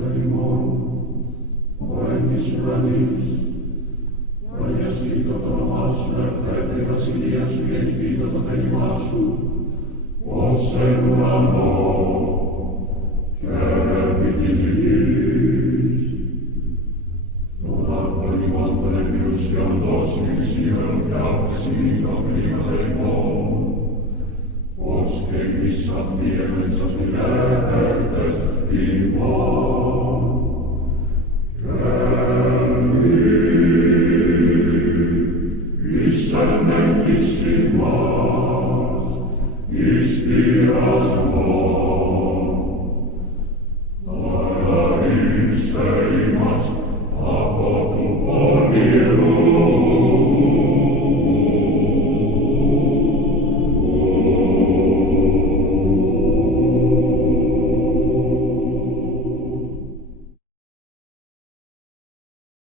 Πατέρ ημών, ο εν της ουρανής, αγιαστήτω το όνομά σου, ερχέται η βασιλεία σου, γεννηθήτω το θέλημά σου, ως εν ουρανό και